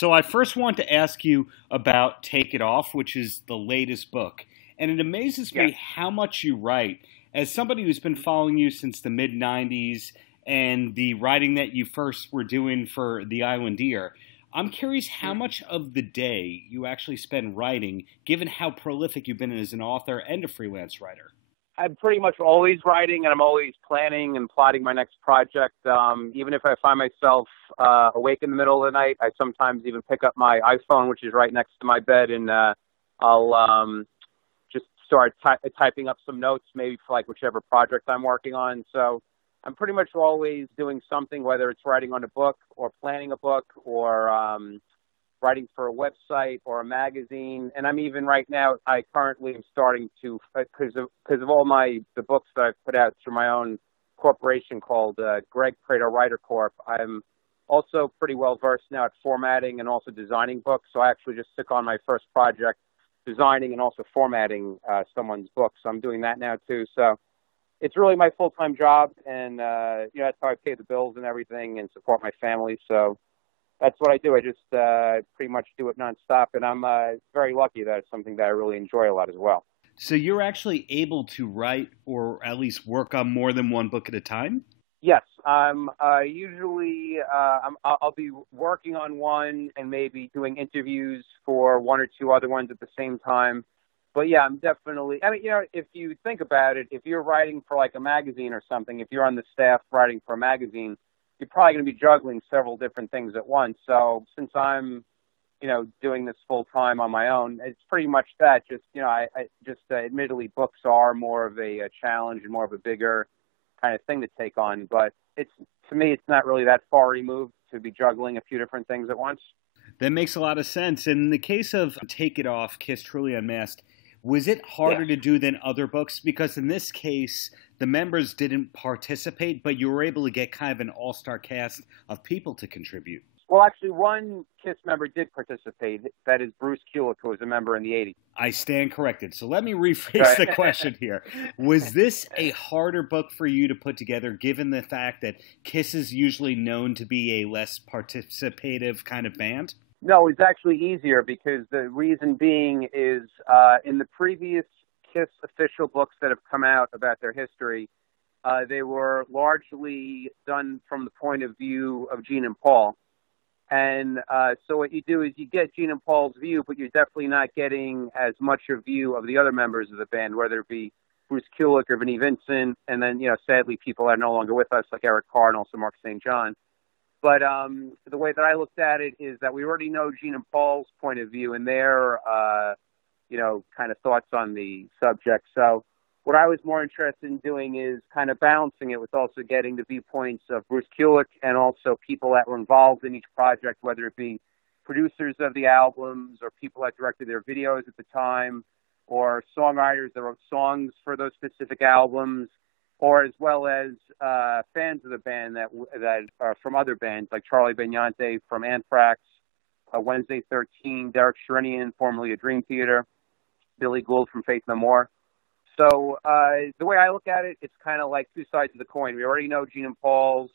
So I first want to ask you about Take It Off, which is the latest book. And it amazes me how much you write. As somebody who's been following you since the mid-'90s and the writing that you first were doing for The Islandeer, I'm curious how much of the day you actually spend writing, given how prolific you've been as an author and a freelance writer. I'm pretty much always writing, and I'm always planning and plotting my next project. Even if I find myself awake in the middle of the night, I sometimes even pick up my iPhone, which is right next to my bed, and I'll just start typing up some notes, maybe for like whichever project I'm working on. So I'm pretty much always doing something, whether it's writing on a book or planning a book or writing for a website or a magazine. And I'm even right now, I currently am starting to, because of all the books that I've put out through my own corporation called Greg Prato Writer Corp. I'm also pretty well versed now at formatting and also designing books. So I actually just took on my first project, designing and also formatting someone's book. So I'm doing that now too. So it's really my full-time job, and that's how I pay the bills and everything and support my family. So that's what I do. I just pretty much do it nonstop, and I'm very lucky that it's something that I really enjoy a lot as well. So you're actually able to write or at least work on more than one book at a time? Yes. Usually I'll be working on one and maybe doing interviews for one or two other ones at the same time. But yeah, I'm definitely, if you think about it, if you're writing for like a magazine or something, if you're on the staff writing for a magazine, you're probably going to be juggling several different things at once. So since I'm, doing this full time on my own, it's pretty much that. Just, admittedly, books are more of a challenge and more of a bigger kind of thing to take on. But to me, it's not really that far removed to be juggling a few different things at once. That makes a lot of sense. In the case of Take It Off, Kiss Truly Unmasked, was it harder to do than other books? Because in this case, the members didn't participate, but you were able to get kind of an all-star cast of people to contribute. Well, actually, one KISS member did participate. That is Bruce Kulick, who was a member in the 80s. I stand corrected. So let me rephrase the question here. Was this a harder book for you to put together, given the fact that KISS is usually known to be a less participative kind of band? No, it's actually easier because the reason being is in the previous KISS official books that have come out about their history, they were largely done from the point of view of Gene and Paul. And so what you do is you get Gene and Paul's view, but you're definitely not getting as much a view of the other members of the band, whether it be Bruce Kulick or Vinnie Vincent, and then, sadly, people that are no longer with us, like Eric Carr and also Mark St. John. But the way that I looked at it is that we already know Gene and Paul's point of view and their, kind of thoughts on the subject. So what I was more interested in doing is kind of balancing it with also getting the viewpoints of Bruce Kulick and also people that were involved in each project, whether it be producers of the albums or people that directed their videos at the time or songwriters that wrote songs for those specific albums, or as well as fans of the band that are from other bands like Charlie Beniante from Anthrax, Wednesday 13, Derek Sherinian, formerly of Dream Theater, Billy Gould from Faith No More. So the way I look at it, it's kind of like two sides of the coin. We already know Gene and Paul's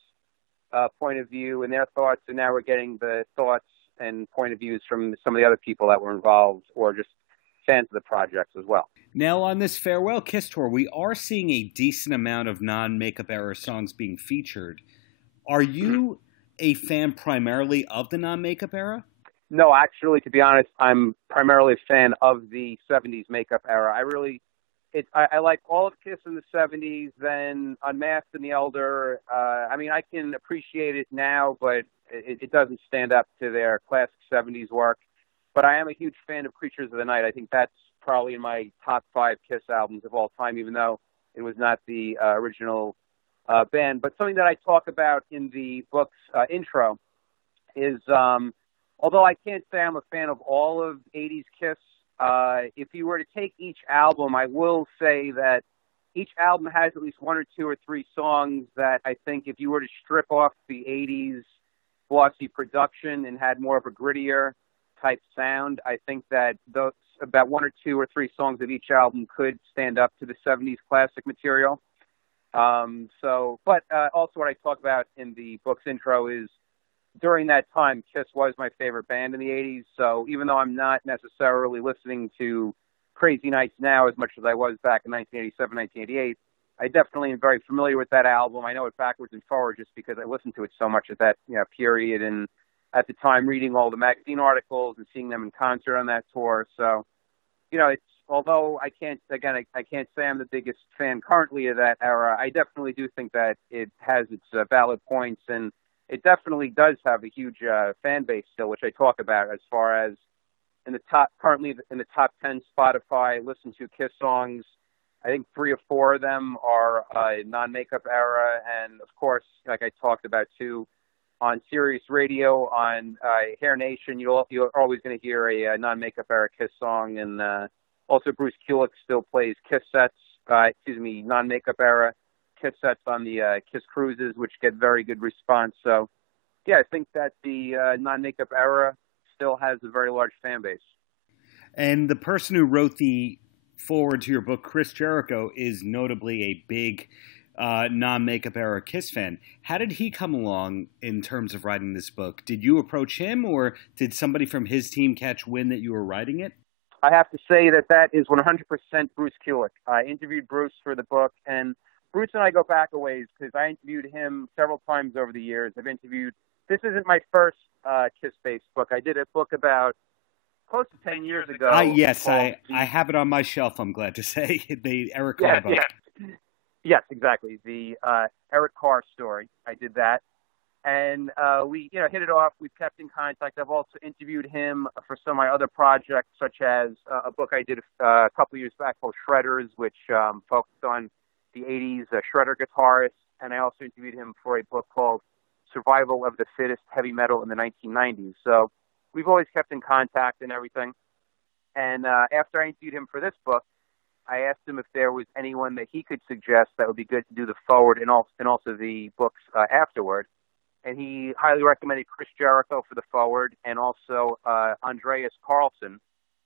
point of view and their thoughts, and now we're getting the thoughts and point of views from some of the other people that were involved or just fans of the projects as well. Now, on this Farewell Kiss tour, we are seeing a decent amount of non-makeup era songs being featured. Are you a fan primarily of the non-makeup era? No, actually, to be honest, I'm primarily a fan of the 70s makeup era. I like all of KISS in the 70s, then Unmasked and The Elder. I can appreciate it now, but it doesn't stand up to their classic 70s work. But I am a huge fan of Creatures of the Night. I think that's probably in my top 5 KISS albums of all time, even though it was not the original band. But something that I talk about in the book's intro is, although I can't say I'm a fan of all of 80s KISS, if you were to take each album, I will say that each album has at least one or two or three songs that I think if you were to strip off the 80s glossy production and had more of a grittier type sound, I think that those about one or two or three songs of each album could stand up to the 70s classic material. But also what I talk about in the book's intro is during that time, Kiss was my favorite band in the 80s. So even though I'm not necessarily listening to Crazy Nights now as much as I was back in 1987, 1988, I definitely am very familiar with that album. I know it backwards and forward just because I listened to it so much at that period, and at the time reading all the magazine articles and seeing them in concert on that tour. So, it's, although I can't say I'm the biggest fan currently of that era, I definitely do think that it has its valid points, and it definitely does have a huge fan base still, which I talk about as far as currently in the top 10 Spotify listen to Kiss songs. I think 3 or 4 of them are non-makeup era, and of course, like I talked about too, on Sirius Radio, on Hair Nation, you're always going to hear a non-makeup era Kiss song, and also Bruce Kulick still plays Kiss sets, non-makeup era Kiss sets on the Kiss cruises, which get very good response. So, yeah, I think that the non-makeup era still has a very large fan base. And the person who wrote the forward to your book, Chris Jericho, is notably a big non-makeup era Kiss fan. How did he come along in terms of writing this book? Did you approach him, or did somebody from his team catch wind that you were writing it? I have to say that is 100% Bruce Kulick. I interviewed Bruce for the book, and Bruce and I go back a ways because I interviewed him several times over the years. This isn't my first Kiss-based book. I did a book about close to 10 years ago. Yes, I have it on my shelf, I'm glad to say. The Eric Carr book. Yes, exactly. The Eric Carr story. I did that. And we hit it off. We've kept in contact. I've also interviewed him for some of my other projects, such as a book I did a couple of years back called Shredders, which focused on the 80s Shredder guitarist. And I also interviewed him for a book called Survival of the Fittest, Heavy Metal in the 1990s. So we've always kept in contact and everything. And after I interviewed him for this book, I asked him if there was anyone that he could suggest that would be good to do the forward and also the books afterward. And he highly recommended Chris Jericho for the forward, and also Andreas Carlson,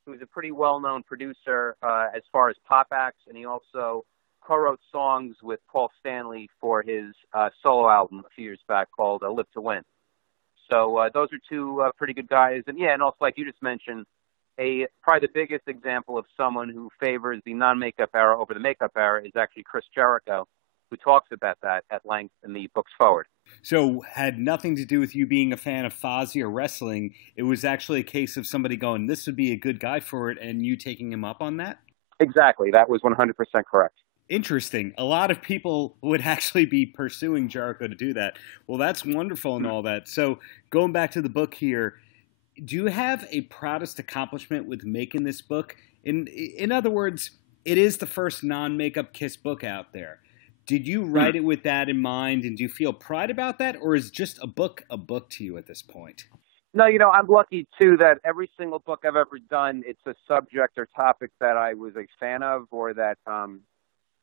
who's a pretty well-known producer as far as pop acts, and he also co-wrote songs with Paul Stanley for his solo album a few years back called Live to Win. So those are two pretty good guys. And also, like you just mentioned, probably the biggest example of someone who favors the non-makeup era over the makeup era is actually Chris Jericho, who talks about that at length in the books forward. So had nothing to do with you being a fan of Fozzy or wrestling. It was actually a case of somebody going, this would be a good guy for it, and you taking him up on that? Exactly. That was 100% correct. Interesting. A lot of people would actually be pursuing Jericho to do that. Well, that's wonderful and all that. So going back to the book here, do you have a proudest accomplishment with making this book? In other words, it is the first non-makeup Kiss book out there. Did you write it with that in mind, and do you feel pride about that, or is just a book to you at this point? No, I'm lucky, too, that every single book I've ever done, it's a subject or topic that I was a fan of or that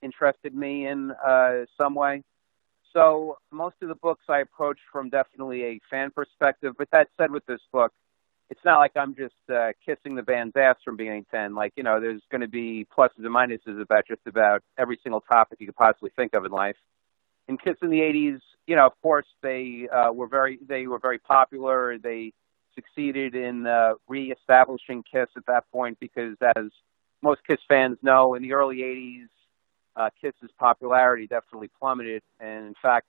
interested me in some way. So most of the books I approach from definitely a fan perspective. But that said, with this book, it's not like I'm just kissing the band's ass from beginning to end. Like, there's going to be pluses and minuses about just about every single topic you could possibly think of in life. In Kiss in the 80s, of course, they were very popular. They succeeded in reestablishing Kiss at that point because, as most Kiss fans know, in the early 80s, Kiss's popularity definitely plummeted. And in fact,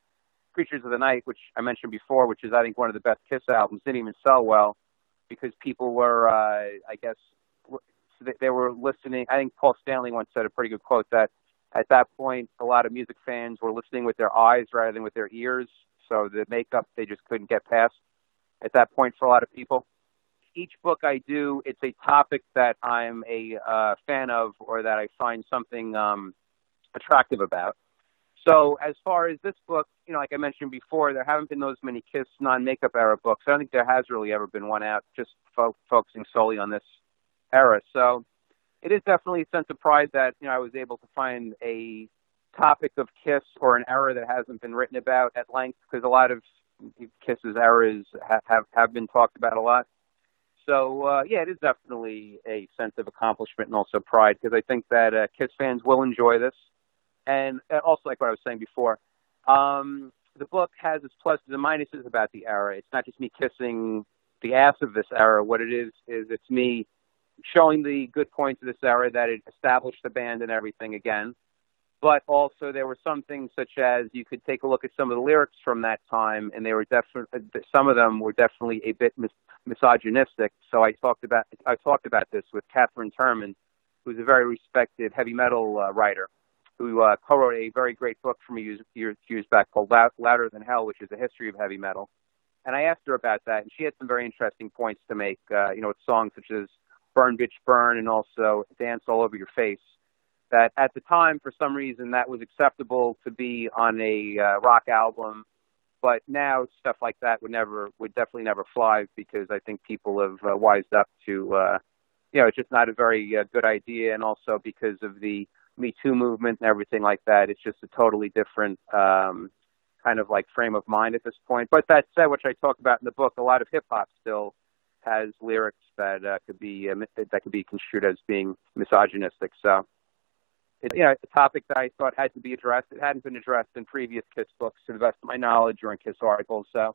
Creatures of the Night, which I mentioned before, which is, I think, one of the best Kiss albums, didn't even sell well, because people were, they were listening. I think Paul Stanley once said a pretty good quote that at that point, a lot of music fans were listening with their eyes rather than with their ears. So the makeup, they just couldn't get past at that point for a lot of people. Each book I do, it's a topic that I'm a fan of or that I find something attractive about. So as far as this book, like I mentioned before, there haven't been those many Kiss non-makeup era books. I don't think there has really ever been one out just focusing solely on this era. So it is definitely a sense of pride that, I was able to find a topic of Kiss or an era that hasn't been written about at length, because a lot of Kiss's eras have been talked about a lot. So, it is definitely a sense of accomplishment and also pride, because I think that Kiss fans will enjoy this. And also, like what I was saying before, the book has its pluses and minuses about the era. It's not just me kissing the ass of this era. What it is it's me showing the good points of this era, that it established the band and everything again. But also there were some things such as you could take a look at some of the lyrics from that time, and they were some of them were definitely a bit misogynistic. So I talked about this with Catherine Turman, who's a very respected heavy metal writer, who co-wrote a very great book for me years back called Louder Than Hell, which is a history of heavy metal. And I asked her about that, and she had some very interesting points to make, with songs such as Burn Bitch Burn and also Dance All Over Your Face, that at the time, for some reason, that was acceptable to be on a rock album. But now stuff like that would definitely never fly, because I think people have wised up to, it's just not a very good idea. And also because of the Me Too movement and everything like that, it's just a totally different kind of like frame of mind at this point. But that said, which I talk about in the book, a lot of hip hop still has lyrics that could be construed as being misogynistic. So it's a topic that I thought had to be addressed. It hadn't been addressed in previous KISS books, to the best of my knowledge, or in KISS articles. So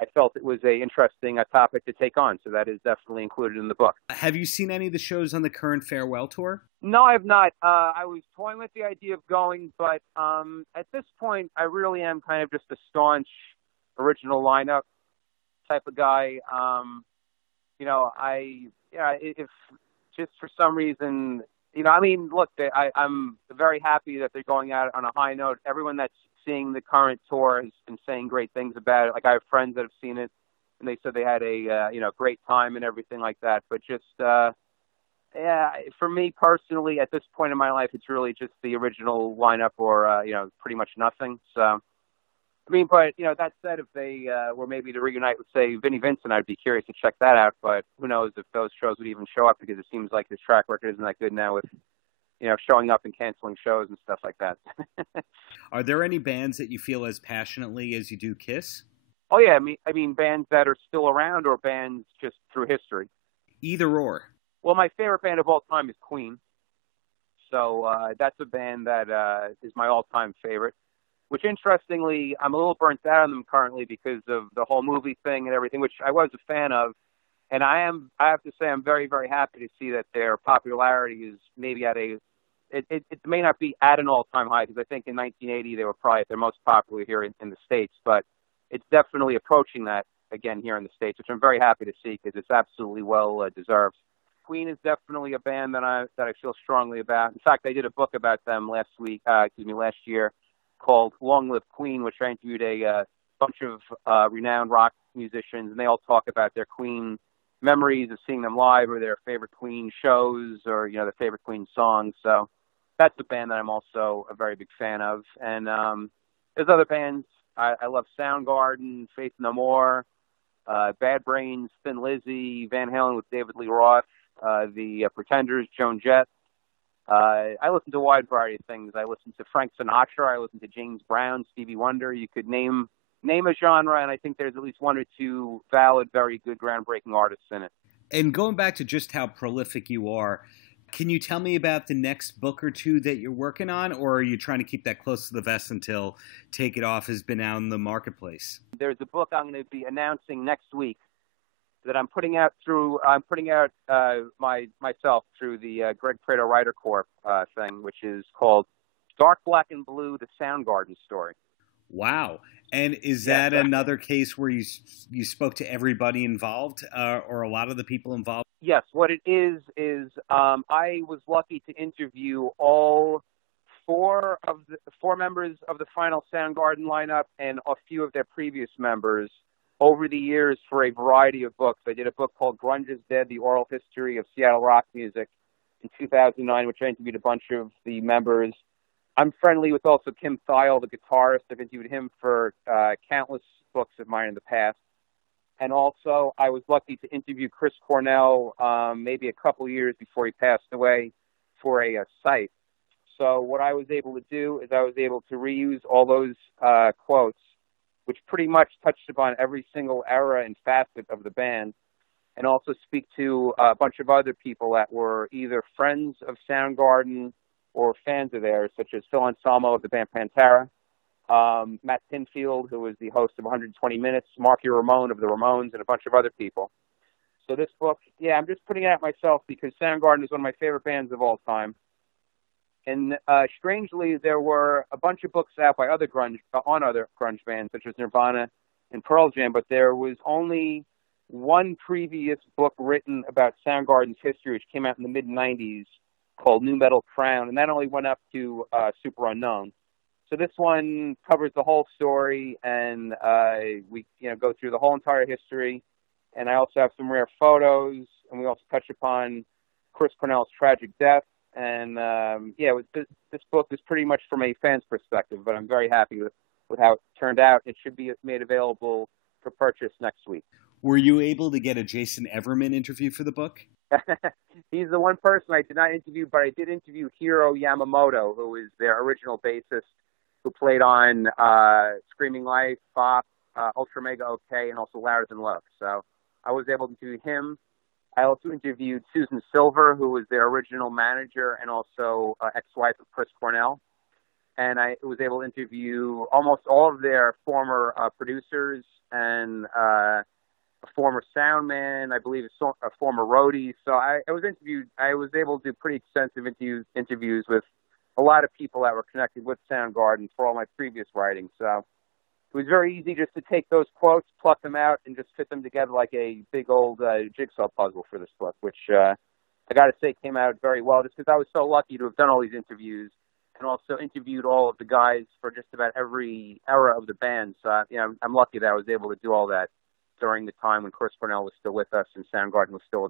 I felt it was a interesting topic to take on. So that is definitely included in the book. Have you seen any of the shows on the current farewell tour? No, I have not. I was toying with the idea of going, but at this point, I really am kind of just a staunch original lineup type of guy. If just for some reason, look, I'm very happy that they're going out on a high note. Everyone that's seeing the current tour has been saying great things about it. Like, I have friends that have seen it, and they said they had a great time and everything like that. But just for me personally, at this point in my life, it's really just the original lineup, or pretty much nothing. So. But that said, if they were maybe to reunite with, say, Vinnie Vincent, I'd be curious to check that out. But who knows if those shows would even show up, because it seems like his track record isn't that good now with, showing up and canceling shows and stuff like that. Are there any bands that you feel as passionately as you do KISS? Oh, yeah. I mean, bands that are still around, or bands just through history? Either or. Well, my favorite band of all time is Queen. So that's a band that is my all-time favorite. Which, interestingly, I'm a little burnt out on them currently because of the whole movie thing and everything, which I was a fan of. And I have to say, I'm very, very happy to see that their popularity is maybe it may not be at an all-time high, because I think in 1980 they were probably at their most popular here in the States, but it's definitely approaching that again here in the States, which I'm very happy to see, because it's absolutely well deserved. Queen is definitely a band that I feel strongly about. In fact, I did a book about them last year, called Long Live Queen, which I interviewed a bunch of renowned rock musicians, and they all talk about their Queen memories of seeing them live, or their favorite Queen shows, or their favorite Queen songs. So that's a band that I'm also a very big fan of. And there's other bands. I love Soundgarden, Faith No More, Bad Brains, Thin Lizzy, Van Halen with David Lee Roth, the Pretenders, Joan Jett. I listen to a wide variety of things. I listen to Frank Sinatra. I listen to James Brown, Stevie Wonder. You could name a genre, and I think there's at least one or two valid, very good, groundbreaking artists in it. And going back to just how prolific you are, can you tell me about the next book or two that you're working on, or are you trying to keep that close to the vest until Take It Off has been out in the marketplace? There's a book I'm going to be announcing next week that I'm putting out myself through the Greg Prato Writer Corp thing, which is called Dark, Black, and Blue, the Soundgarden Story. Wow. And is that another case where you spoke to everybody involved, or a lot of the people involved? Yes. What it is I was lucky to interview all four members of the final Soundgarden lineup and a few of their previous members over the years for a variety of books. I did a book called Grunge is Dead, The Oral History of Seattle Rock Music in 2009, which I interviewed a bunch of the members. I'm friendly with also Kim Thayil, the guitarist. I've interviewed him for countless books of mine in the past. And also, I was lucky to interview Chris Cornell maybe a couple years before he passed away for a site. So what I was able to do is I was able to reuse all those quotes, which pretty much touched upon every single era and facet of the band, and also speak to a bunch of other people that were either friends of Soundgarden or fans of theirs, such as Phil Anselmo of the band Pantera, Matt Pinfield, who was the host of 120 Minutes, Marky Ramone of the Ramones, and a bunch of other people. So this book, I'm just putting it out myself because Soundgarden is one of my favorite bands of all time. And strangely, there were a bunch of books out by other grunge bands, such as Nirvana and Pearl Jam, but there was only one previous book written about Soundgarden's history, which came out in the mid-'90s, called New Metal Crown, and that only went up to Super Unknown. So this one covers the whole story, and we go through the whole entire history. And I also have some rare photos, and we also touch upon Chris Cornell's tragic death. And this book is pretty much from a fan's perspective, but I'm very happy with how it turned out. It should be made available for purchase next week. Were you able to get a Jason Everman interview for the book? He's the one person I did not interview, but I did interview Hiro Yamamoto, who is their original bassist, who played on Screaming Life, Bop, Ultra Mega OK, and also Louder Than Love. So I was able to interview him. I also interviewed Susan Silver, who was their original manager and also ex-wife of Chris Cornell. And I was able to interview almost all of their former producers and a former sound man, I believe a former roadie. So I was able to do pretty extensive interviews with a lot of people that were connected with Soundgarden for all my previous writings. So it was very easy just to take those quotes, pluck them out, and just fit them together like a big old jigsaw puzzle for this book, which I got to say came out very well, just because I was so lucky to have done all these interviews and also interviewed all of the guys for just about every era of the band. So, I'm lucky that I was able to do all that during the time when Chris Cornell was still with us and Soundgarden was still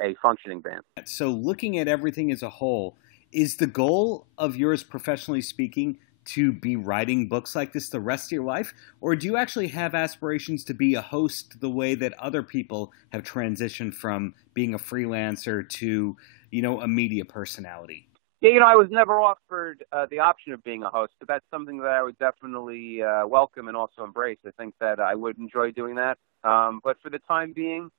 a functioning band. So looking at everything as a whole, is the goal of yours, professionally speaking, to be writing books like this the rest of your life? Or do you actually have aspirations to be a host the way that other people have transitioned from being a freelancer to, a media personality? Yeah, I was never offered the option of being a host, but that's something that I would definitely welcome and also embrace. I think that I would enjoy doing that. But for the time being,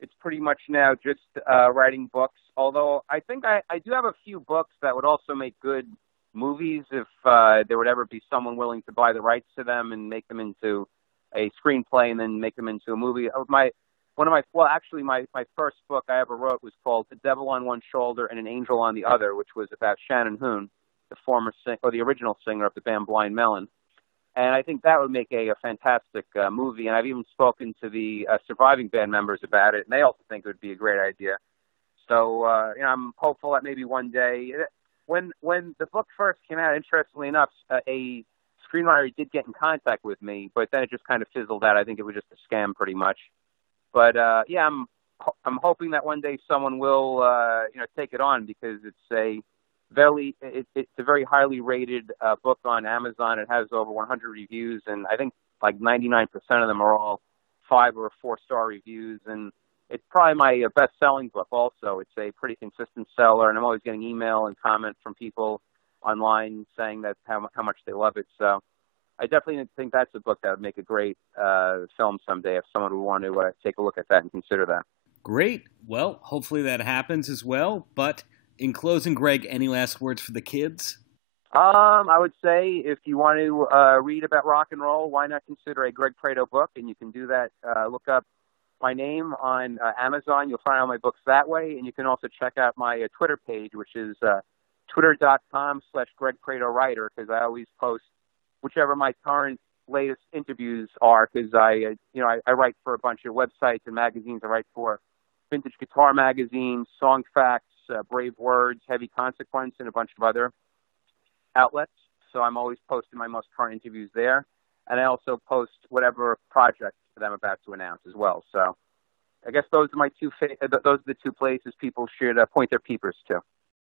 it's pretty much now just writing books, although I think I do have a few books that would also make good movies if there would ever be someone willing to buy the rights to them and make them into a screenplay and then make them into a movie. My first book I ever wrote was called The Devil on One Shoulder and an Angel on the Other, which was about Shannon Hoon, the original singer of the band Blind Melon. And I think that would make a fantastic movie. And I've even spoken to the surviving band members about it, and they also think it would be a great idea. So, I'm hopeful that maybe one day, when the book first came out, interestingly enough, a screenwriter did get in contact with me, but then it just kind of fizzled out. I think it was just a scam pretty much. But, I'm hoping that one day someone will, take it on, because it's a very highly rated book on Amazon. It has over 100 reviews, and I think like 99% of them are all 5 or 4-star reviews. And it's probably my best-selling book also. It's a pretty consistent seller, and I'm always getting email and comments from people online saying that how much they love it. So I definitely think that's a book that would make a great film someday if someone would want to take a look at that and consider that. Great. Well, hopefully that happens as well. But in closing, Greg, any last words for the kids? I would say if you want to read about rock and roll, why not consider a Greg Prato book? And you can do that. Look up my name on Amazon. You'll find all my books that way. And you can also check out my Twitter page, which is twitter.com/Greg Prato Writer, because I always post whichever my current latest interviews are, because I write for a bunch of websites and magazines. I write for Vintage Guitar Magazine, Song Facts, Brave Words, Heavy Consequence, and a bunch of other outlets. So I'm always posting my most current interviews there. And I also post whatever project that I'm about to announce as well. So I guess those are the two places people should point their peepers to.